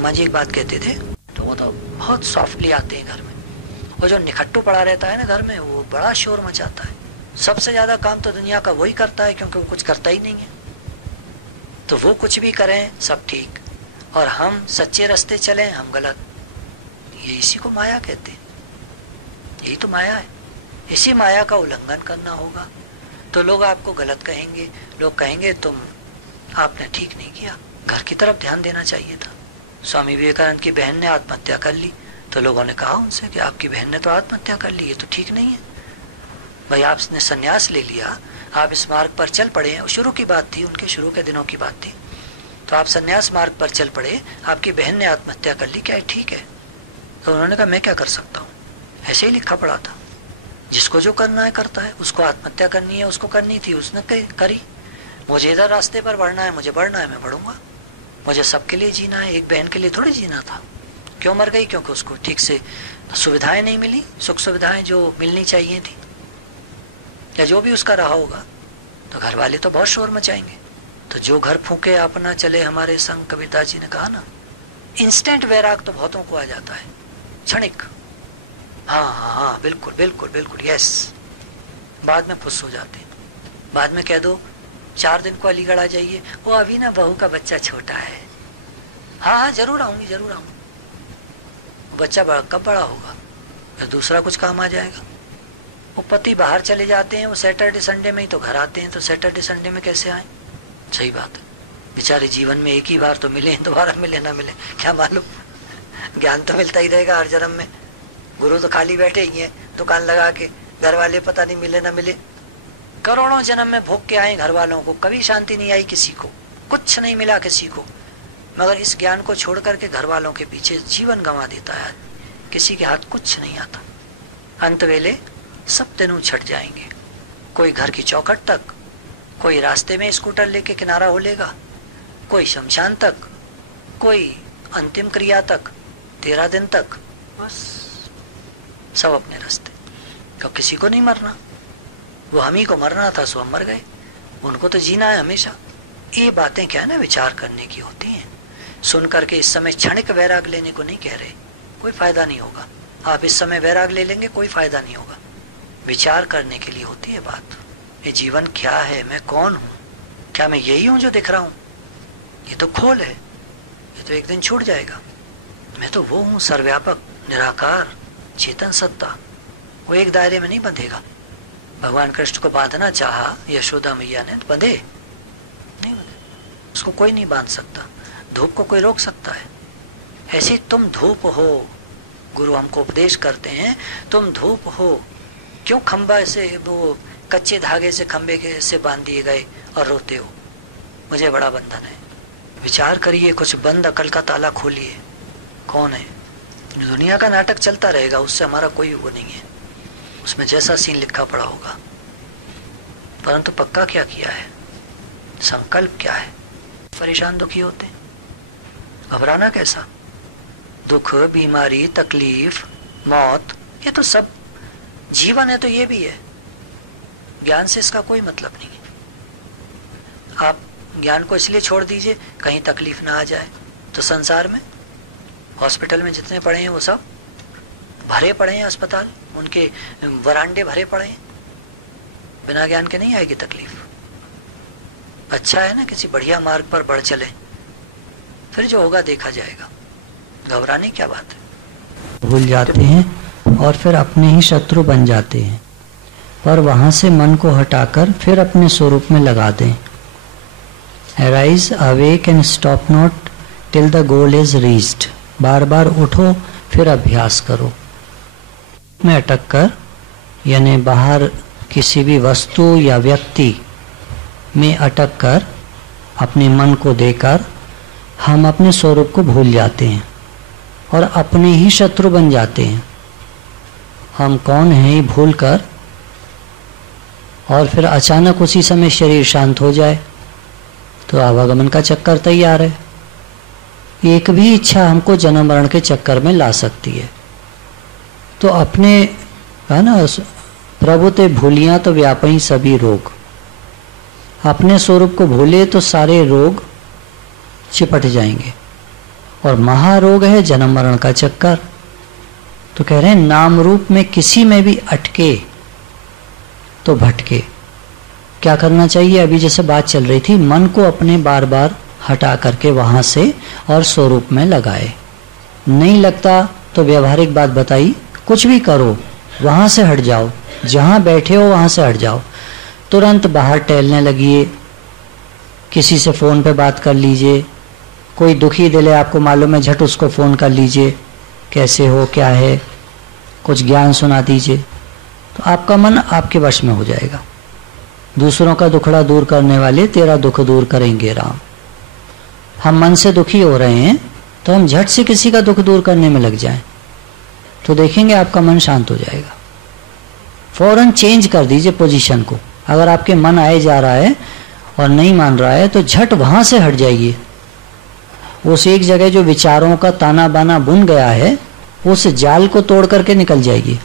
अम्मा जी एक बात कहते थे, तो वो तो बहुत सॉफ्टली आते हैं घर में। वो जो निखट्टू पड़ा रहता है ना घर में, वो बड़ा शोर मचाता है। सबसे ज्यादा काम तो दुनिया का वही करता है, क्योंकि वो कुछ करता ही नहीं है। तो वो कुछ भी करें सब ठीक, और हम सच्चे रास्ते चलें हम गलत। ये इसी को माया कहते हैं। यही तो माया है। इसी माया का उल्लंघन करना होगा। तो लोग आपको गलत कहेंगे, लोग कहेंगे तुम आपने ठीक नहीं किया, घर की तरफ ध्यान देना चाहिए था। स्वामी विवेकानंद की बहन ने आत्महत्या कर ली, तो लोगों ने कहा उनसे कि आपकी बहन ने तो आत्महत्या कर ली, ये तो ठीक नहीं है भाई। आपने संन्यास ले लिया, आप इस मार्ग पर चल पड़े हैं। शुरू की बात थी, उनके शुरू के दिनों की बात थी। तो आप संन्यास मार्ग पर चल पड़े, आपकी बहन ने आत्महत्या कर ली, क्या है ठीक है? तो उन्होंने कहा मैं क्या कर सकता हूँ, ऐसे ही लिखा पड़ा था। जिसको जो करना है करता है। उसको आत्महत्या करनी है, उसको करनी थी, उसने करी। मुझे इधर रास्ते पर बढ़ना है, मुझे बढ़ना है, मैं बढ़ूंगा। मुझे सबके लिए जीना है, एक बहन के लिए थोड़ी जीना था। क्यों मर गई? क्योंकि उसको ठीक से सुविधाएं नहीं मिली, सुख सुविधाएं जो मिलनी चाहिए थी, या जो भी उसका रहा होगा। तो घर वाले तो बहुत शोर मचाएंगे। तो जो घर फूके अपना चले हमारे संग, कबीरदास जी ने कहा ना। इंस्टेंट वैराग तो बहुतों को आ जाता है, क्षणिक। हाँ हाँ हाँ, बिल्कुल बिल्कुल बिल्कुल, यस। बाद में फुस हो जाते हैं। बाद में कह दो 4 दिन को अलीगढ़ आ जाइए, वो अभी ना बहू का बच्चा छोटा है। हाँ हाँ जरूर आऊंगी, जरूर आऊंगी। बच्चा कब बड़ा होगा? फिर दूसरा कुछ काम आ जाएगा। वो पति बाहर चले जाते हैं, वो सैटरडे संडे में ही तो घर आते हैं, तो सैटरडे संडे में कैसे आए? सही बात है। बेचारे जीवन में एक ही बार तो मिले, दोबारा मिले ना मिले क्या मालूम। ज्ञान तो मिलता ही रहेगा हर जन्म में। गुरु तो खाली बैठे ही हैं दुकान लगा के, घर वाले पता नहीं मिले ना मिले। करोड़ों जन्म में भोग के आए घर वालों को, कभी शांति नहीं आई किसी को, कुछ नहीं मिला किसी को। मगर इस ज्ञान को छोड़ करके घर वालों के पीछे जीवन गंवा देता है। किसी के हाथ कुछ नहीं आता। अंत वेले सब दिनों छट जाएंगे। कोई घर की चौखट तक, कोई रास्ते में स्कूटर लेके किनारा हो लेगा, कोई शमशान तक, कोई अंतिम क्रिया तक, 13 दिन तक, बस सब अपने रास्ते। क्यों किसी को नहीं मरना, वो हम ही को मरना था, सो हम मर गए। उनको तो जीना है हमेशा। ये बातें क्या है ना, विचार करने की होती हैं। सुन करके इस समय क्षणिक वैराग लेने को नहीं कह रहे, कोई फायदा नहीं होगा। आप इस समय वैराग ले लेंगे, कोई फायदा नहीं होगा। विचार करने के लिए होती है बात। ये जीवन क्या है, मैं कौन हूँ? क्या मैं यही हूँ जो दिख रहा हूँ? ये तो खोल है, ये तो एक दिन छूट जाएगा। मैं तो वो हूँ सर्वव्यापक, निराकार, चेतन सत्ता। वो एक दायरे में नहीं बंधेगा। भगवान कृष्ण को बांधना चाहा यशोदा मैया ने, तो बंधे नहीं, बंधे। उसको कोई नहीं बांध सकता। धूप को कोई रोक सकता है? ऐसी तुम धूप हो। गुरु हमको उपदेश करते हैं, तुम धूप हो। क्यों खंबा से, वो कच्चे धागे से खंबे के से बांध दिए गए और रोते हो? मुझे बड़ा बंधन है। विचार करिए, कुछ बंद अकल का ताला खोलिए। कौन है? दुनिया का नाटक चलता रहेगा, उससे हमारा कोई वो नहीं है। उसमें जैसा सीन लिखा पड़ा होगा। परंतु पक्का क्या किया है, संकल्प क्या है? परेशान दुखी होते हैं, घबराना कैसा? दुख, बीमारी, तकलीफ, मौत, ये तो सब जीवन है। तो ये भी है। ज्ञान से इसका कोई मतलब नहीं है। आप ज्ञान को इसलिए छोड़ दीजिए कहीं तकलीफ ना आ जाए। तो संसार में हॉस्पिटल में जितने पड़े हैं वो सब भरे पड़े हैं, अस्पताल उनके वरांडे भरे पड़े हैं। बिना ज्ञान के नहीं आएगी तकलीफ। अच्छा है ना किसी बढ़िया मार्ग पर बढ़ चले, फिर जो होगा देखा जाएगा। घबराने क्या बात है। भूल जाते हैं और फिर अपने ही शत्रु बन जाते हैं। पर वहां से मन को हटाकर फिर अपने स्वरूप में लगा दें। Arise, awake and stop not till the goal is reached. बार बार उठो, फिर अभ्यास करो। में अटक कर, यानी बाहर किसी भी वस्तु या व्यक्ति में अटक कर अपने मन को देकर हम अपने स्वरूप को भूल जाते हैं और अपने ही शत्रु बन जाते हैं। हम कौन हैं ये भूल कर, और फिर अचानक उसी समय शरीर शांत हो जाए तो आवागमन का चक्कर तैयार है। एक भी इच्छा हमको जन्म मरण के चक्कर में ला सकती है। तो अपने है ना, प्रभु ते भूलिया तो व्यापी सभी रोग। अपने स्वरूप को भूले तो सारे रोग चिपट जाएंगे और महारोग है जन्म मरण का चक्कर। तो कह रहे हैं नाम रूप में किसी में भी अटके तो भटके। क्या करना चाहिए? अभी जैसे बात चल रही थी, मन को अपने बार बार हटा करके वहां से और स्वरूप में लगाए। नहीं लगता तो व्यवहारिक बात बताई, कुछ भी करो, वहां से हट जाओ, जहां बैठे हो वहां से हट जाओ, तुरंत बाहर टहलने लगिए, किसी से फोन पे बात कर लीजिए, कोई दुखी दिल है आपको मालूम है, झट उसको फोन कर लीजिए, कैसे हो, क्या है, कुछ ज्ञान सुना दीजिए, तो आपका मन आपके वश में हो जाएगा। दूसरों का दुखड़ा दूर करने वाले तेरा दुख दूर करेंगे राम। हम मन से दुखी हो रहे हैं तो हम झट से किसी का दुख दूर करने में लग जाएं, तो देखेंगे आपका मन शांत हो जाएगा। फौरन चेंज कर दीजिए पोजीशन को। अगर आपके मन आए जा रहा है और नहीं मान रहा है तो झट वहां से हट जाइए। उस एक जगह जो विचारों का ताना बाना बुन गया है उस जाल को तोड़ करके निकल जाइए,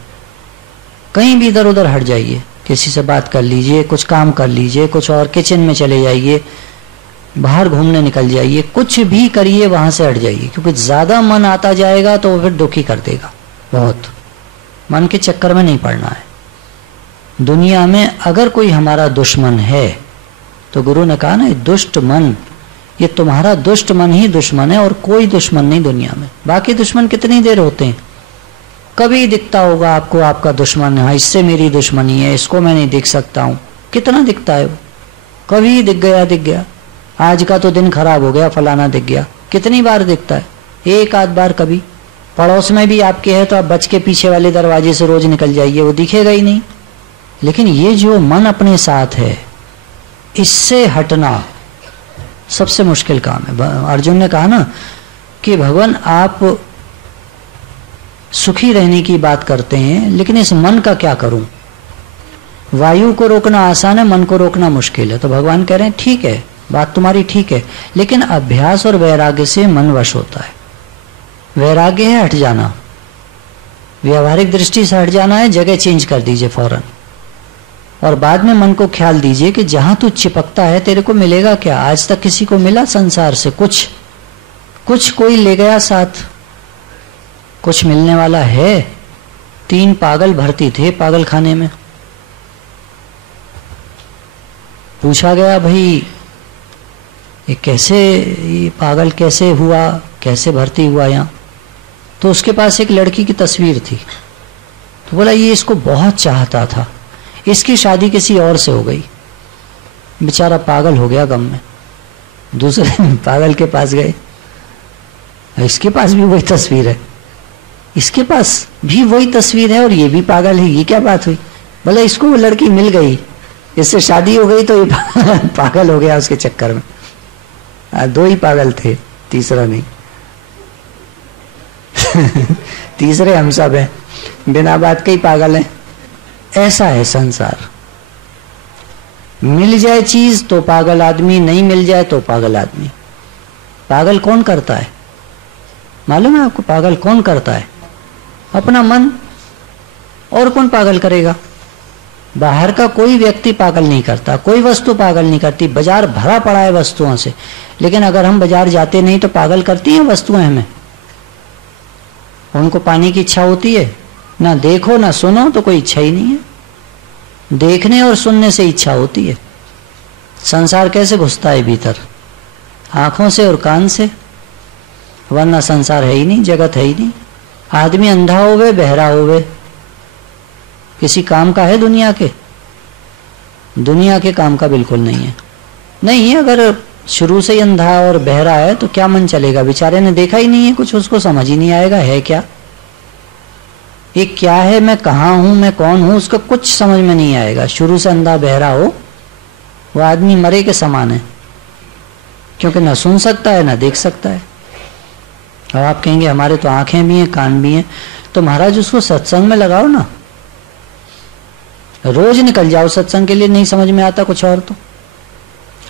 कहीं भी इधर उधर हट जाइए, किसी से बात कर लीजिए, कुछ काम कर लीजिए, कुछ और किचन में चले जाइए, बाहर घूमने निकल जाइए, कुछ भी करिए, वहां से हट जाइए। क्योंकि ज्यादा मन आता जाएगा तो वो फिर दुखी कर देगा बहुत। मन के चक्कर में नहीं पड़ना है। दुनिया में अगर कोई हमारा दुश्मन है तो गुरु ने कहा ना, दुष्ट मन, ये तुम्हारा दुष्ट मन ही दुश्मन है और कोई दुश्मन नहीं दुनिया में। बाकी दुश्मन कितनी देर होते हैं, कभी दिखता होगा आपको आपका दुश्मन, हाँ इससे मेरी दुश्मनी है, इसको मैं नहीं देख सकता हूं, कितना दिखता है वो, कभी दिख गया, आज का तो दिन खराब हो गया, फलाना दिख गया, कितनी बार दिखता है, एक आध बार कभी। पड़ोस में भी आपके है तो आप बच के पीछे वाले दरवाजे से रोज निकल जाइए, वो दिखेगा ही नहीं। लेकिन ये जो मन अपने साथ है, इससे हटना सबसे मुश्किल काम है। अर्जुन ने कहा ना कि भगवान आप सुखी रहने की बात करते हैं, लेकिन इस मन का क्या करूं? वायु को रोकना आसान है, मन को रोकना मुश्किल है। तो भगवान कह रहे हैं ठीक है, बात तुम्हारी ठीक है, लेकिन अभ्यास और वैराग्य से मन वश होता है। वैराग्य है हट जाना, व्यवहारिक दृष्टि से हट जाना है, जगह चेंज कर दीजिए फौरन, और बाद में मन को ख्याल दीजिए कि जहां तू चिपकता है तेरे को मिलेगा क्या? आज तक किसी को मिला संसार से कुछ कोई ले गया साथ, कुछ मिलने वाला है? 3 पागल भर्ती थे पागल खाने में, पूछा गया भाई ये कैसे, ये पागल कैसे हुआ, कैसे भर्ती हुआ यहाँ? तो उसके पास एक लड़की की तस्वीर थी, तो बोला ये इसको बहुत चाहता था, इसकी शादी किसी और से हो गई, बेचारा पागल हो गया गम में। दूसरे पागल के पास गए, इसके पास भी वही तस्वीर है, इसके पास भी वही तस्वीर है और ये भी पागल है, ये क्या बात हुई? बोला इसको वो लड़की मिल गई, इससे शादी हो गई तो ये पागल हो गया उसके चक्कर में। 2 ही पागल थे, तीसरा नहीं। तीसरे हम सब हैं, बिना बात के ही पागल हैं। ऐसा है संसार, मिल जाए चीज तो पागल आदमी, नहीं मिल जाए तो पागल आदमी। पागल कौन करता है मालूम है आपको? पागल कौन करता है? अपना मन, और कौन पागल करेगा? बाहर का कोई व्यक्ति पागल नहीं करता, कोई वस्तु पागल नहीं करती। बाजार भरा पड़ा है वस्तुओं से, लेकिन अगर हम बाजार जाते नहीं तो पागल करती हैं वस्तुएं हमें। उनको पाने की इच्छा होती है, ना देखो ना सुनो तो कोई इच्छा ही नहीं है, देखने और सुनने से इच्छा होती है। संसार कैसे घुसता है भीतर? आंखों से और कान से, वरना संसार है ही नहीं, जगत है ही नहीं। आदमी अंधा होवे बहरा होवे, किसी काम का है दुनिया के? दुनिया के काम का बिल्कुल नहीं है। नहीं, अगर शुरू से ही अंधा और बहरा है तो क्या मन चलेगा? बेचारे ने देखा ही नहीं है कुछ, उसको समझ ही नहीं आएगा है क्या, ये क्या है, मैं कहाँ हूं, मैं कौन हूं, उसको कुछ समझ में नहीं आएगा। शुरू से अंधा बहरा हो वो आदमी मरे के समान है, क्योंकि ना सुन सकता है ना देख सकता है। और आप कहेंगे हमारे तो आंखें भी हैं कान भी हैं, तो महाराज उसको सत्संग में लगाओ ना, रोज निकल जाओ सत्संग के लिए। नहीं समझ में आता कुछ और तो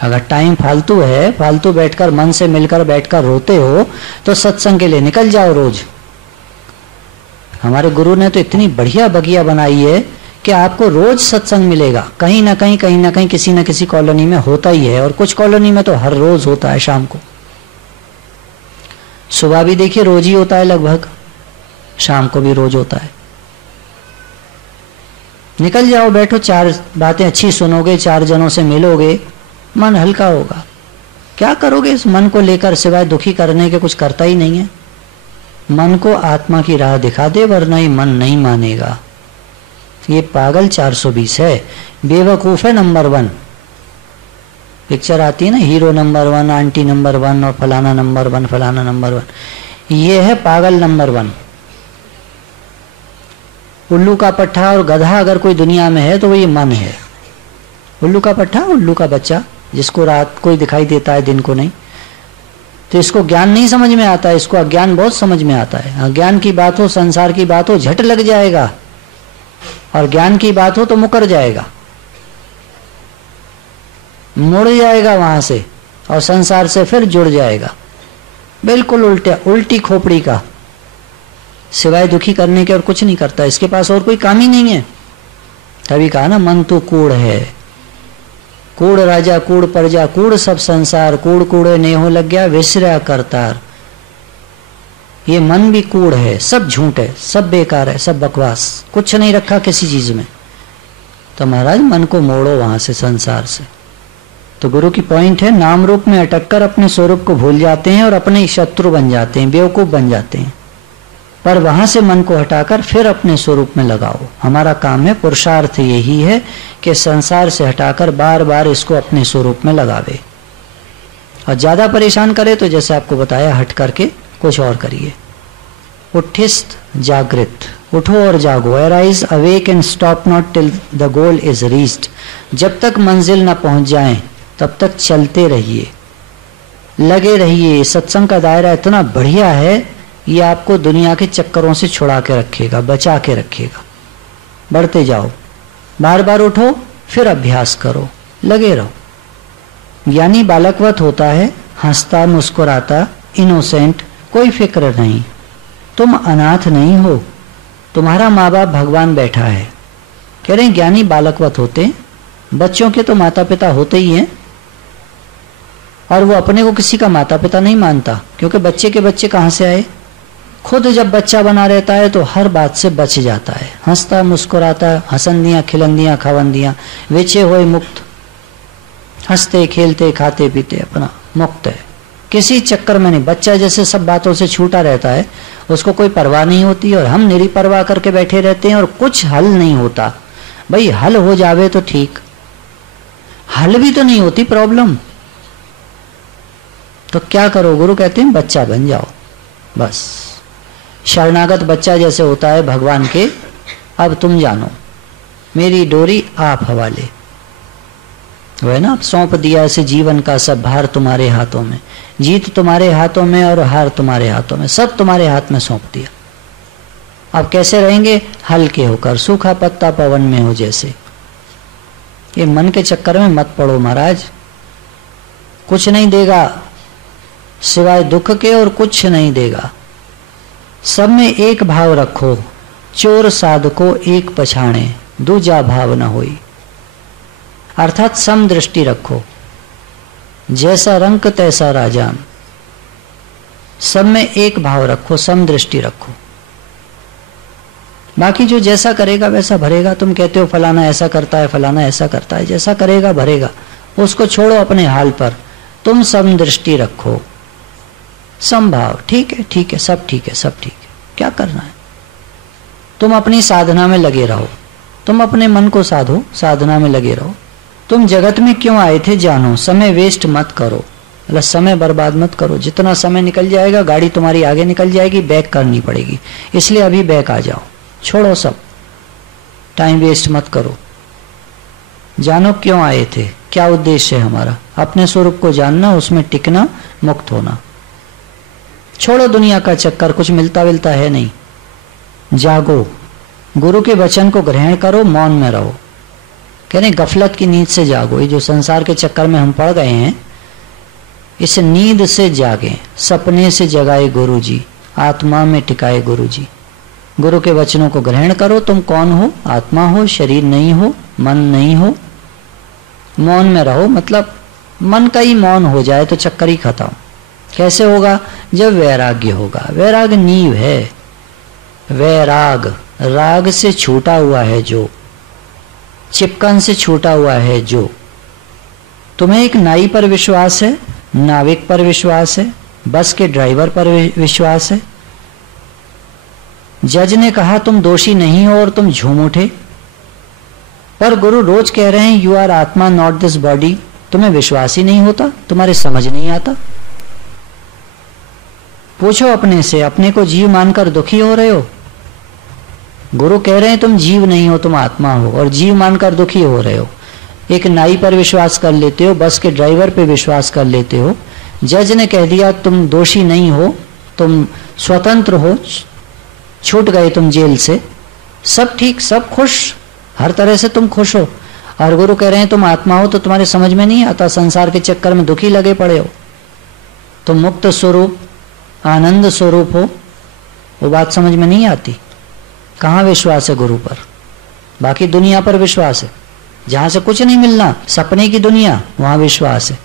अगर टाइम फालतू है, फालतू बैठकर मन से मिलकर बैठकर रोते हो तो सत्संग के लिए निकल जाओ रोज। हमारे गुरु ने तो इतनी बढ़िया बगिया बनाई है कि आपको रोज सत्संग मिलेगा, कहीं ना कहीं किसी न किसी कॉलोनी में होता ही है, और कुछ कॉलोनी में तो हर रोज होता है शाम को। सुबह भी देखिए रोज ही होता है लगभग, शाम को भी रोज होता है। निकल जाओ, बैठो, 4 बातें अच्छी सुनोगे, 4 जनों से मिलोगे, मन हल्का होगा। क्या करोगे इस मन को लेकर, सिवाय दुखी करने के कुछ करता ही नहीं है। मन को आत्मा की राह दिखा दे, वरना ही मन नहीं मानेगा। ये पागल 420 है, बेवकूफ है नंबर 1। पिक्चर आती है ना, हीरो नंबर 1, आंटी नंबर 1 और फलाना नंबर 1, फलाना नंबर 1। ये है पागल नंबर 1। उल्लू का पट्ठा और गधा अगर कोई दुनिया में है तो वो ये मन है। उल्लू का पट्ठा, उल्लू का बच्चा, जिसको रात को ही दिखाई देता है, दिन को नहीं। तो इसको ज्ञान नहीं समझ में आता है, इसको अज्ञान बहुत समझ में आता है। अज्ञान की बात हो, संसार की बात हो, झट लग जाएगा, और ज्ञान की बात हो तो मुकर जाएगा, मुड़ जाएगा वहां से, और संसार से फिर जुड़ जाएगा। बिल्कुल उल्टी खोपड़ी का, सिवाय दुखी करने के और कुछ नहीं करता। इसके पास और कोई काम ही नहीं है। तभी कहा ना, मन तो कूड़ है, कूड़ राजा कूड़ प्रजा, कूड़ सब संसार, कूड़ कूड़े नेहो लग गया विसरा करतार। ये मन भी कूड़ है, सब झूठ है, सब बेकार है, सब बकवास, कुछ नहीं रखा किसी चीज में। तो महाराज मन को मोड़ो वहां से, संसार से। तो गुरु की पॉइंट है, नाम रूप में अटक कर अपने स्वरूप को भूल जाते हैं और अपने शत्रु बन जाते हैं, बेवकूफ बन जाते हैं। पर वहां से मन को हटाकर फिर अपने स्वरूप में लगाओ। हमारा काम है, पुरुषार्थ यही है कि संसार से हटाकर बार बार इसको अपने स्वरूप में लगावे। और ज्यादा परेशान करे तो जैसे आपको बताया, हट करके कुछ और करिए। उठिस्त जागृत, उठो और जागो। Arise awake and stop not till the goal is reached. जब तक मंजिल ना पहुंच जाए तब तक चलते रहिए, लगे रहिए। सत्संग का दायरा इतना बढ़िया है, ये आपको दुनिया के चक्करों से छुड़ा के रखेगा, बचा के रखेगा। बढ़ते जाओ, बार बार उठो, फिर अभ्यास करो, लगे रहो। ज्ञानी बालकवत होता है, हंसता मुस्कुराता, इनोसेंट, कोई फिक्र नहीं। तुम अनाथ नहीं हो, तुम्हारा माँ बाप भगवान बैठा है। कह रहे हैं ज्ञानी बालकवत होते, बच्चों के तो माता पिता होते ही हैं, और वो अपने को किसी का माता पिता नहीं मानता, क्योंकि बच्चे के बच्चे कहाँ से आए। खुद जब बच्चा बना रहता है तो हर बात से बच जाता है, हंसता मुस्कुराता, हसंदियां खिलंदियां खावंदियां, वेचे हुए मुक्त, हंसते खेलते खाते पीते अपना मुक्त है, किसी चक्कर में नहीं। बच्चा जैसे सब बातों से छूटा रहता है, उसको कोई परवाह नहीं होती, और हम निरी परवाह करके बैठे रहते हैं और कुछ हल नहीं होता। भाई हल हो जावे तो ठीक, हल भी तो नहीं होती प्रॉब्लम, तो क्या करो। गुरु कहते हैं बच्चा बन जाओ, बस शरणागत बच्चा जैसे होता है भगवान के। अब तुम जानो, मेरी डोरी आप हवाले, वह ना, सौंप दिया ऐसे जीवन का सब भार तुम्हारे हाथों में, जीत तुम्हारे हाथों में और हार तुम्हारे हाथों में, सब तुम्हारे हाथ में सौंप दिया। अब कैसे रहेंगे, हल्के होकर, सूखा पत्ता पवन में हो जैसे। ये मन के चक्कर में मत पड़ो महाराज, कुछ नहीं देगा सिवाय दुख के, और कुछ नहीं देगा। सब में एक भाव रखो, चोर साधको एक पछाणे, दूजा भाव न होई। अर्थात सम दृष्टि रखो, जैसा रंग तैसा राजान। सब में एक भाव रखो, सम दृष्टि रखो। बाकी जो जैसा करेगा वैसा भरेगा। तुम कहते हो फलाना ऐसा करता है, फलाना ऐसा करता है, जैसा करेगा भरेगा, उसको छोड़ो अपने हाल पर। तुम सम दृष्टि रखो, समभाव, ठीक है ठीक है, सब ठीक है सब ठीक है, क्या करना है। तुम अपनी साधना में लगे रहो, तुम अपने मन को साधो, साधना में लगे रहो। तुम जगत में क्यों आए थे जानो, समय वेस्ट मत करो, मतलब समय बर्बाद मत करो। जितना समय निकल जाएगा, गाड़ी तुम्हारी आगे निकल जाएगी, बैक करनी पड़ेगी, इसलिए अभी बैक आ जाओ, छोड़ो सब, टाइम वेस्ट मत करो। जानो क्यों आए थे, क्या उद्देश्य है हमारा, अपने स्वरूप को जानना, उसमें टिकना, मुक्त होना। छोड़ो दुनिया का चक्कर, कुछ मिलता विलता है नहीं। जागो, गुरु के वचन को ग्रहण करो, मौन में रहो। कह रहे गफलत की नींद से जागो। ये जो संसार के चक्कर में हम पड़ गए हैं, इस नींद से जागे, सपने से जगाए गुरु जी, आत्मा में टिकाए गुरु जी। गुरु के वचनों को ग्रहण करो। तुम कौन हो, आत्मा हो, शरीर नहीं हो, मन नहीं हो। मौन में रहो, मतलब मन का ही मौन हो जाए तो चक्कर ही खत्म। कैसे होगा, जब वैराग्य होगा। वैराग्य नींव है। वैराग, राग से छूटा हुआ है जो, चिपकन से छूटा हुआ है जो। तुम्हें एक नाई पर विश्वास है, नाविक पर विश्वास है, बस के ड्राइवर पर विश्वास है। जज ने कहा तुम दोषी नहीं हो और तुम झूम उठे, पर गुरु रोज कह रहे हैं यू आर आत्मा नॉट दिस बॉडी। तुम्हें विश्वास ही नहीं होता, तुम्हारे समझ नहीं आता। पूछो अपने से, अपने को जीव मानकर दुखी हो रहे हो? गुरु कह रहे हैं तुम जीव नहीं हो, तुम आत्मा हो, और जीव मानकर दुखी हो रहे हो। एक नाई पर विश्वास कर लेते हो, बस के ड्राइवर पे विश्वास कर लेते हो। जज ने कह दिया तुम दोषी नहीं हो, तुम स्वतंत्र हो, छूट गए तुम जेल से, सब ठीक, सब खुश, हर तरह से तुम खुश हो। और गुरु कह रहे हैं तुम आत्मा हो, तो तुम्हारे समझ में नहीं आता, संसार के चक्कर में दुखी लगे पड़े हो। तुम मुक्त स्वरूप, आनंद स्वरूप हो, वो बात समझ में नहीं आती। कहाँ विश्वास है गुरु पर? बाकी दुनिया पर विश्वास है, जहां से कुछ नहीं मिलना, सपने की दुनिया, वहां विश्वास है।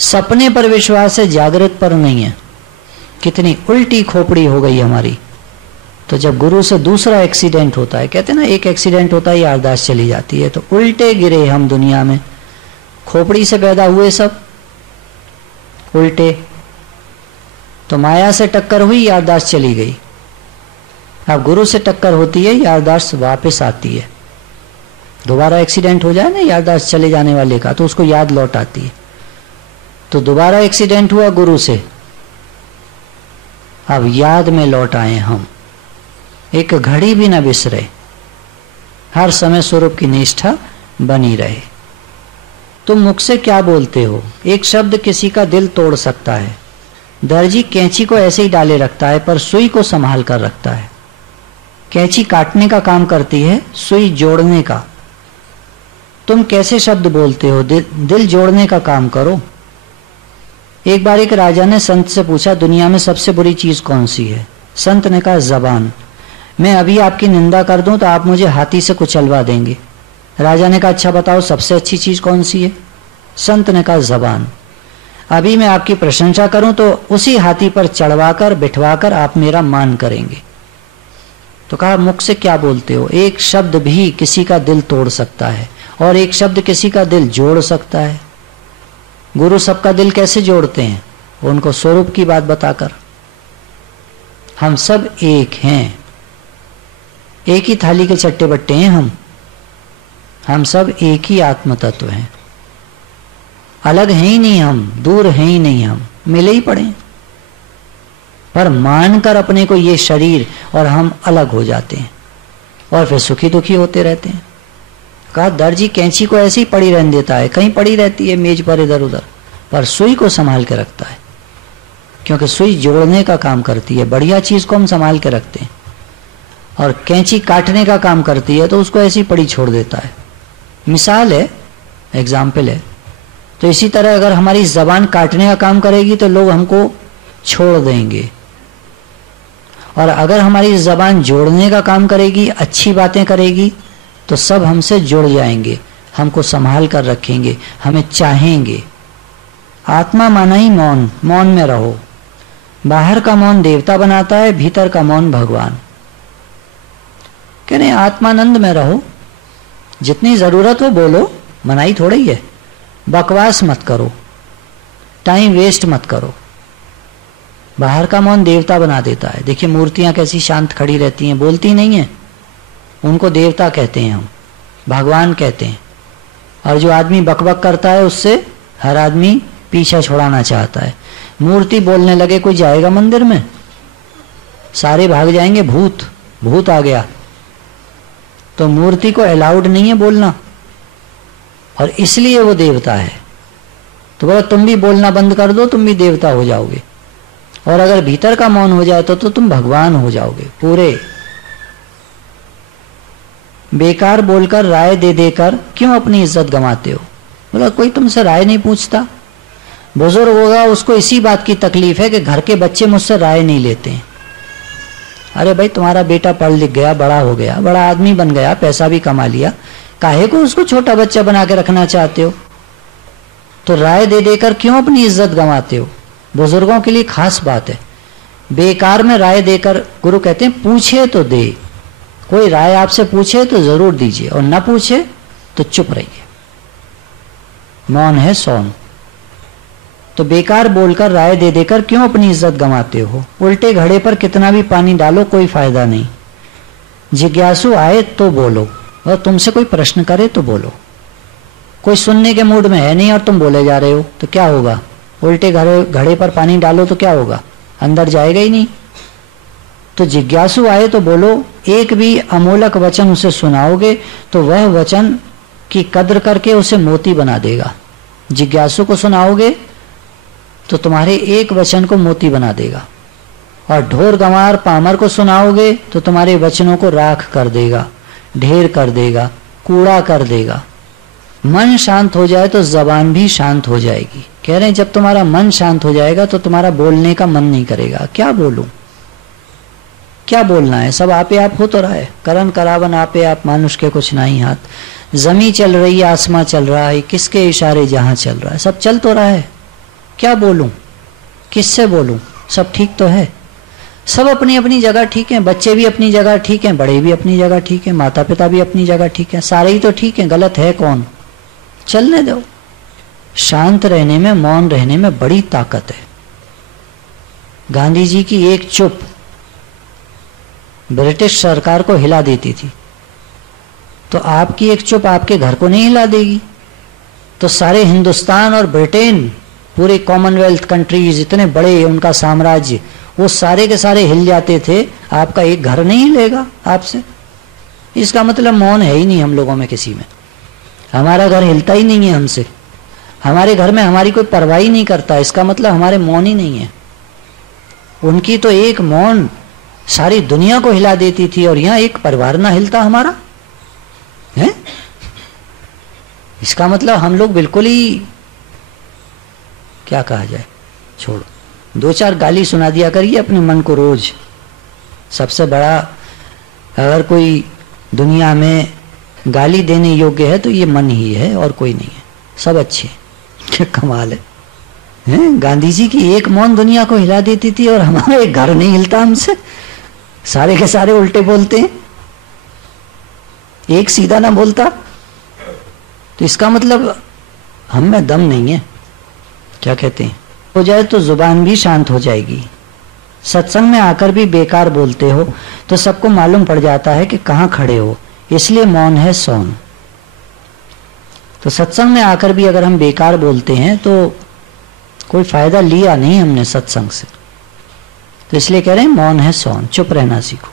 सपने पर विश्वास है, जागृत पर नहीं है। कितनी उल्टी खोपड़ी हो गई हमारी। तो जब गुरु से दूसरा एक्सीडेंट होता है, कहते हैं ना एक एक्सीडेंट होता है याददाश्त चली जाती है, तो उल्टे गिरे हम दुनिया में। खोपड़ी से पैदा हुए सब उल्टे। तो माया से टक्कर हुई, याददाश्त चली गई। अब गुरु से टक्कर होती है, याददाश्त वापस आती है। दोबारा एक्सीडेंट हो जाए ना याददाश्त चले जाने वाले का, तो उसको याद लौट आती है। तो दोबारा एक्सीडेंट हुआ गुरु से, अब याद में लौट आए हम। एक घड़ी भी ना बिसरे, हर समय स्वरूप की निष्ठा बनी रहे। तुम मुख से क्या बोलते हो? एक शब्द किसी का दिल तोड़ सकता है। दर्जी कैंची को ऐसे ही डाले रखता है, पर सुई को संभाल कर रखता है। कैंची काटने का काम करती है, सुई जोड़ने का। तुम कैसे शब्द बोलते हो? दिल जोड़ने का काम करो। एक बार एक राजा ने संत से पूछा दुनिया में सबसे बुरी चीज कौन सी है? संत ने कहा जबान। मैं अभी आपकी निंदा कर दूं तो आप मुझे हाथी से कुचलवा देंगे। राजा ने कहा अच्छा बताओ सबसे अच्छी चीज कौन सी है? संत ने कहा जबान। अभी मैं आपकी प्रशंसा करूं तो उसी हाथी पर चढ़वाकर बिठवाकर आप मेरा मान करेंगे। तो कहा मुख से क्या बोलते हो? एक शब्द भी किसी का दिल तोड़ सकता है और एक शब्द किसी का दिल जोड़ सकता है। गुरु सबका दिल कैसे जोड़ते हैं? उनको स्वरूप की बात बताकर। हम सब एक हैं, एक ही थाली के चट्टे बट्टे हैं हम सब एक ही आत्म तत्व हैं। अलग हैं ही नहीं हम, दूर हैं ही नहीं हम, मिले ही पड़े। पर मानकर अपने को ये शरीर और हम अलग हो जाते हैं और फिर सुखी दुखी होते रहते हैं। कहा दर्जी कैंची को ऐसे ही पड़ी रहने देता है, कहीं पड़ी रहती है मेज पर इधर उधर, पर सुई को संभाल के रखता है, क्योंकि सुई जोड़ने का काम करती है। बढ़िया चीज को हम संभाल के रखते हैं और कैंची काटने का काम करती है तो उसको ऐसी पड़ी छोड़ देता है। मिसाल है, एग्जाम्पल है। तो इसी तरह अगर हमारी जबान काटने का काम करेगी तो लोग हमको छोड़ देंगे, और अगर हमारी जबान जोड़ने का काम करेगी, अच्छी बातें करेगी, तो सब हमसे जुड़ जाएंगे, हमको संभाल कर रखेंगे, हमें चाहेंगे। आत्मा माना ही मौन, मौन में रहो। बाहर का मौन देवता बनाता है, भीतर का मौन भगवान। कह रहे आत्मानंद में रहो, जितनी जरूरत हो बोलो, मनाही थोड़ी है। बकवास मत करो, टाइम वेस्ट मत करो। बाहर का मौन देवता बना देता है। देखिए मूर्तियां कैसी शांत खड़ी रहती हैं, बोलती नहीं है, उनको देवता कहते हैं, हम भगवान कहते हैं। और जो आदमी बकबक करता है उससे हर आदमी पीछा छुड़ाना चाहता है। मूर्ति बोलने लगे कोई जाएगा मंदिर में? सारे भाग जाएंगे, भूत भूत आ गया। तो मूर्ति को अलाउड नहीं है बोलना, और इसलिए वो देवता है। तो बोला तुम भी बोलना बंद कर दो, तुम भी देवता हो जाओगे। और अगर भीतर का मौन हो जाए तो तुम भगवान हो जाओगे पूरे। बेकार बोलकर, राय दे देकर क्यों अपनी इज्जत गंवाते हो? बोला कोई तुमसे राय नहीं पूछता। बुजुर्ग होगा, उसको इसी बात की तकलीफ है कि घर के बच्चे मुझसे राय नहीं लेते हैं। अरे भाई तुम्हारा बेटा पढ़ लिख गया, बड़ा हो गया, बड़ा आदमी बन गया, पैसा भी कमा लिया, काहे को उसको छोटा बच्चा बना के रखना चाहते हो? तो राय दे देकर क्यों अपनी इज्जत गंवाते हो? बुजुर्गों के लिए खास बात है। बेकार में राय देकर, गुरु कहते हैं पूछे तो दे, कोई राय आपसे पूछे तो जरूर दीजिए और ना पूछे तो चुप रहिए। मौन है सौन। तो बेकार बोलकर राय दे देकर क्यों अपनी इज्जत गंवाते हो? उल्टे घड़े पर कितना भी पानी डालो कोई फायदा नहीं। जिज्ञासु आए तो बोलो, और तुमसे कोई प्रश्न करे तो बोलो। कोई सुनने के मूड में है नहीं और तुम बोले जा रहे हो तो क्या होगा? उल्टे घड़े पर पानी डालो तो क्या होगा? अंदर जाएगा ही नहीं। तो जिज्ञासु आए तो बोलो। एक भी अमोलक वचन उसे सुनाओगे तो वह वचन की कद्र करके उसे मोती बना देगा। जिज्ञासु को सुनाओगे तो तुम्हारे एक वचन को मोती बना देगा, और ढोर गंवार पामर को सुनाओगे तो तुम्हारे वचनों को राख कर देगा, ढेर कर देगा, कूड़ा कर देगा। मन शांत हो जाए तो जबान भी शांत हो जाएगी। कह रहे हैं जब तुम्हारा मन शांत हो जाएगा तो तुम्हारा बोलने का मन नहीं करेगा। क्या बोलूं, क्या बोलना है? सब आपे आप हो तो रहा है। करन करावन आपे आप, मानुष के कुछ नहीं हाथ। जमी चल रही है, आसमां चल रहा है, किसके इशारे जहां चल रहा है, सब चल तो रहा है। क्या बोलूं, किससे बोलूं? सब ठीक तो है, सब अपनी अपनी जगह ठीक है। बच्चे भी अपनी जगह ठीक हैं, बड़े भी अपनी जगह ठीक है, माता पिता भी अपनी जगह ठीक है, सारे ही तो ठीक हैं। गलत है कौन? चलने दो। शांत रहने में, मौन रहने में बड़ी ताकत है। गांधी जी की एक चुप ब्रिटिश सरकार को हिला देती थी, तो आपकी एक चुप आपके घर को नहीं हिला देगी? तो सारे हिंदुस्तान और ब्रिटेन, पूरे कॉमनवेल्थ कंट्रीज, इतने बड़े उनका साम्राज्य, वो सारे के सारे हिल जाते थे, आपका एक घर नहीं हिलेगा आपसे? इसका मतलब मौन है ही नहीं हम लोगों में किसी में। हमारा घर हिलता ही नहीं है हमसे, हमारे घर में हमारी कोई परवाह ही नहीं करता, इसका मतलब हमारे मौन ही नहीं है। उनकी तो एक मौन सारी दुनिया को हिला देती थी, और यहां एक परिवार ना हिलता हमारा है। इसका मतलब हम लोग बिल्कुल ही, क्या कहा जाए, छोड़ो। 2-4 गाली सुना दिया करिए अपने मन को रोज। सबसे बड़ा अगर कोई दुनिया में गाली देने योग्य है तो ये मन ही है और कोई नहीं है। सब अच्छे, क्या कमाल है। गांधी जी की एक मौन दुनिया को हिला देती थी और हमारा एक घर नहीं हिलता हमसे। सारे के सारे उल्टे बोलते हैं, एक सीधा ना बोलता। तो इसका मतलब हम में दम नहीं है। क्या कहते हैं? हो जाए तो जुबान भी शांत हो जाएगी। सत्संग में आकर भी बेकार बोलते हो तो सबको मालूम पड़ जाता है कि कहाँ खड़े हो, इसलिए मौन है सौन। तो सत्संग में आकर भी अगर हम बेकार बोलते हैं तो कोई फायदा लिया नहीं हमने सत्संग से। तो इसलिए कह रहे हैं मौन है सौन, चुप रहना सीखो।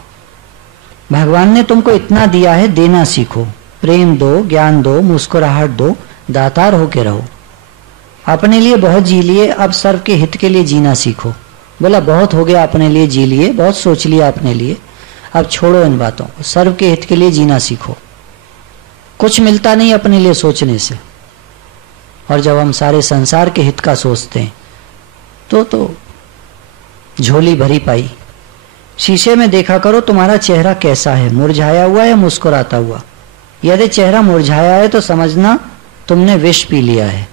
भगवान ने तुमको इतना दिया है, देना सीखो। प्रेम दो, ज्ञान दो, मुस्कुराहट दो, दातार होके रहो। अपने लिए बहुत जी लिए, अब सर्व के हित के लिए जीना सीखो। बोला बहुत हो गया अपने लिए जी लिए, बहुत सोच लिया अपने लिए, अब छोड़ो इन बातों को, सर्व के हित के लिए जीना सीखो। कुछ मिलता नहीं अपने लिए सोचने से, और जब हम सारे संसार के हित का सोचते हैं तो झोली भरी पाई। शीशे में देखा करो तुम्हारा चेहरा कैसा है, मुरझाया हुआ या मुस्कुराता हुआ। यदि चेहरा मुरझाया है तो समझना तुमने विष पी लिया है।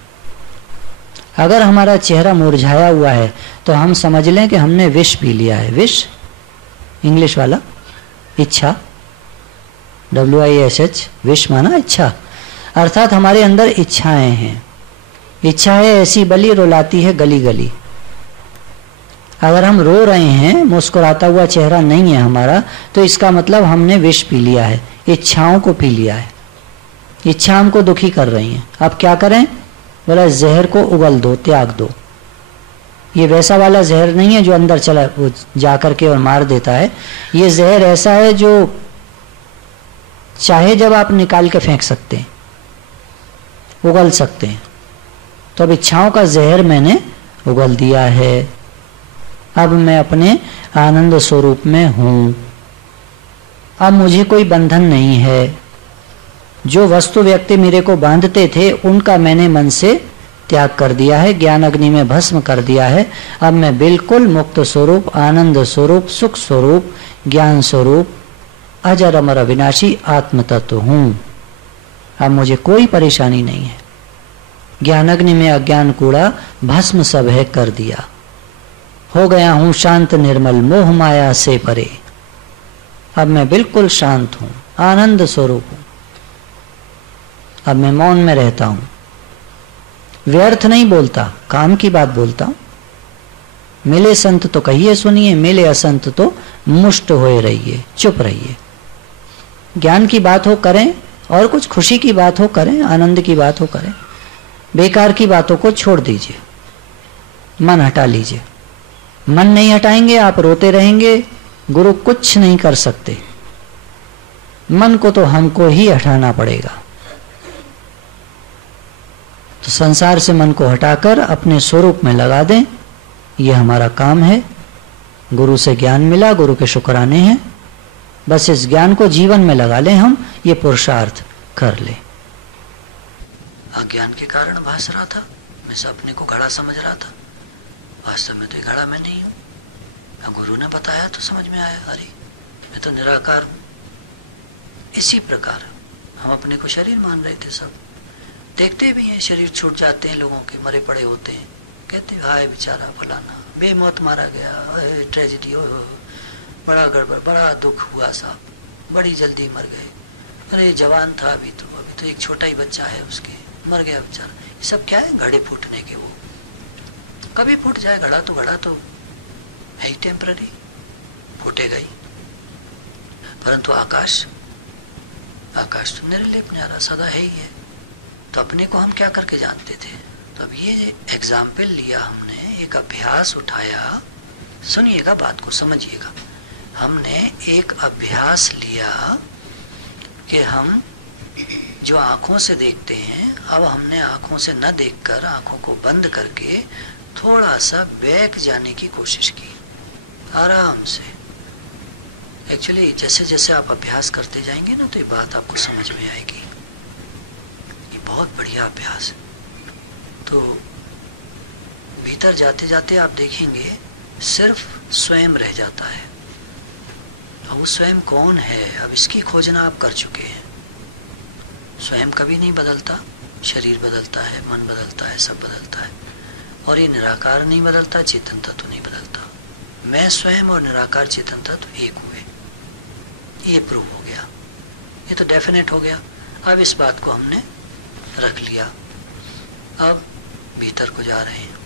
अगर हमारा चेहरा मुरझाया हुआ है तो हम समझ लें कि हमने विष पी लिया है। विष इंग्लिश वाला, इच्छा, WISH, विष माना इच्छा, अर्थात हमारे अंदर इच्छाएं हैं। इच्छा है ऐसी बली रुलाती है गली गली। अगर हम रो रहे हैं, मुस्कुराता हुआ चेहरा नहीं है हमारा, तो इसका मतलब हमने विष पी लिया है, इच्छाओं को पी लिया है। इच्छा हमको दुखी कर रही है। अब क्या करें? बोला जहर को उगल दो, त्याग दो। ये वैसा वाला जहर नहीं है जो अंदर चला वो जा करके और मार देता है। ये जहर ऐसा है जो चाहे जब आप निकाल के फेंक सकते हैं, उगल सकते हैं। तो अब इच्छाओं का जहर मैंने उगल दिया है। अब मैं अपने आनंद स्वरूप में हूं। अब मुझे कोई बंधन नहीं है। जो वस्तु व्यक्ति मेरे को बांधते थे उनका मैंने मन से त्याग कर दिया है, ज्ञान अग्नि में भस्म कर दिया है। अब मैं बिल्कुल मुक्त स्वरूप, आनंद स्वरूप, सुख स्वरूप, ज्ञान स्वरूप, अजर अमर अविनाशी आत्म तत्व हूं। अब मुझे कोई परेशानी नहीं है। ज्ञान अग्नि में अज्ञान कूड़ा भस्म सब है कर दिया। हो गया हूं शांत निर्मल, मोह माया से परे। अब मैं बिल्कुल शांत हूं, आनंद स्वरूप हूं। अब मैं मौन में रहता हूं, व्यर्थ नहीं बोलता, काम की बात बोलता हूं। मिले संत तो कहिए सुनिए, मिले असंत तो मुष्ट होए रहिए, चुप रहिए। ज्ञान की बात हो करें, और कुछ खुशी की बात हो करें, आनंद की बात हो करें। बेकार की बातों को छोड़ दीजिए, मन हटा लीजिए। मन नहीं हटाएंगे आप रोते रहेंगे, गुरु कुछ नहीं कर सकते। मन को तो हमको ही हटाना पड़ेगा। तो संसार से मन को हटाकर अपने स्वरूप में लगा दें, यह हमारा काम है। गुरु से ज्ञान मिला, गुरु के शुक्राने हैं। बस इस ज्ञान को जीवन में लगा लें, हम ये पुरुषार्थ कर ले। अज्ञान के कारण भास रहा था, मैं अपने को घड़ा समझ रहा था। वास्तव में तो घड़ा मैं नहीं हूं। गुरु ने बताया तो समझ में आया, अरे मैं तो निराकार हूं। इसी प्रकार हम अपने को शरीर मान रहे थे। सब देखते भी हैं, शरीर छूट जाते हैं लोगों के, मरे पड़े होते हैं, कहते हाय बेचारा फलाना बेमौत मारा गया, ट्रेजेडी, बड़ा गड़बड़, बड़ा दुख हुआ साहब, बड़ी जल्दी मर गए। अरे जवान था अभी तो एक छोटा ही बच्चा है, उसके मर गया बेचारा। ये सब क्या है? घड़े फूटने के। वो कभी फूट जाए घड़ा तो है ही टेम्पररी, फूटेगा ही। परंतु आकाश तो निर्लेप न्यारा सदा है ही है। तो अपने को हम क्या करके जानते थे? तो अब ये एग्जाम्पल लिया हमने, एक अभ्यास उठाया। सुनिएगा, बात को समझिएगा। हमने एक अभ्यास लिया कि हम जो आंखों से देखते हैं, अब हमने आंखों से न देखकर, आंखों को बंद करके थोड़ा सा बैक जाने की कोशिश की, आराम से। एक्चुअली जैसे जैसे आप अभ्यास करते जाएंगे ना, तो ये बात आपको समझ में आएगी। ये बहुत बढ़िया अभ्यास है। तो भीतर जाते जाते आप देखेंगे सिर्फ स्वयं रह जाता है। तो वो स्वयं कौन है, अब इसकी खोजना आप कर चुके हैं। स्वयं कभी नहीं बदलता, शरीर बदलता है, मन बदलता है, सब बदलता है। और ये निराकार नहीं बदलता, चेतन तत्व नहीं बदलता। मैं स्वयं और निराकार चेतन तत्व एक हुए, ये प्रूव हो गया, ये तो डेफिनेट हो गया। अब इस बात को हमने रख लिया। अब भीतर को जा रहे हैं।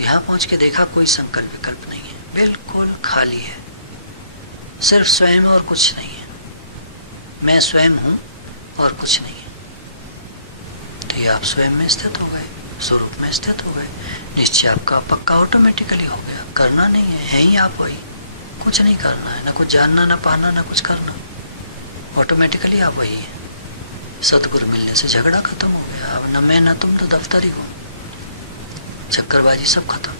यहाँ पहुंच के देखा कोई संकल्प विकल्प नहीं है, बिल्कुल खाली है, सिर्फ स्वयं और कुछ नहीं है। मैं स्वयं हूं और कुछ नहीं है। तो ये आप स्वयं में स्थित हो गए, स्वरूप में स्थित हो गए। निश्चय आपका पक्का ऑटोमेटिकली हो गया। करना नहीं है ही आप वही, कुछ नहीं करना है, ना कुछ जानना, ना पाना, ना कुछ करना। ऑटोमेटिकली आप वही है। सतगुरु मिलने से झगड़ा खत्म हो गया। अब न मैं न तुम, तो दफ्तर ही हो, चक्करबाजी सब खत्म।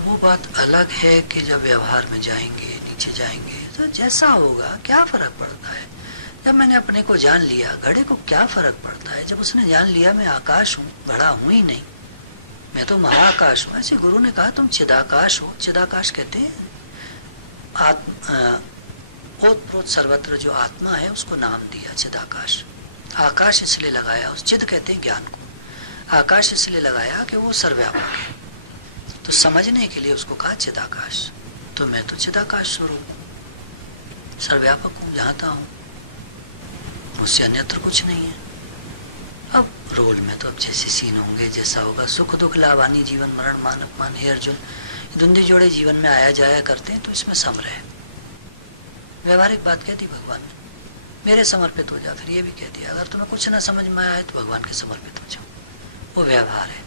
वो बात अलग है कि जब व्यवहार में जाएंगे, नीचे जाएंगे, तो जैसा होगा क्या फर्क पड़ता है। जब मैंने अपने को जान लिया, घड़े को क्या फर्क पड़ता है। जब उसने जान लिया मैं आकाश हूँ, घड़ा हूँ ही नहीं, मैं तो महाआकाश हूँ। ऐसे गुरु ने कहा तुम चिदाकाश हो। चिदाकाश कहते हैं ओतप्रोत सर्वत्र जो आत्मा है, उसको नाम दिया चिदाकाश। आकाश इसलिए लगाया, उस चिद कहते हैं ज्ञान को, आकाश इसलिए लगाया कि वो सर्वव्यापक है। तो समझने के लिए उसको कहा चिदाकाश। तो मैं तो चिदाकाश स्वरूप हूँ, सर्वव्यापक हूँ, जानता हूँ, मुझसे अन्यत्र कुछ नहीं है। अब रोल में तो अब जैसे सीन होंगे, जैसा होगा, सुख दुख लाभानी जीवन मरण मान अपमान, हे अर्जुन, धुंधे जोड़े जीवन में आया जाया करते हैं, तो इसमें सम रहे। व्यवहारिक बात कहती भगवान ने, मेरे समर्पित हो जा। फिर ये भी कह दिया अगर तुम्हें कुछ ना समझ में आए तो भगवान के समर्पित हो जाओ। वो व्यवहार है।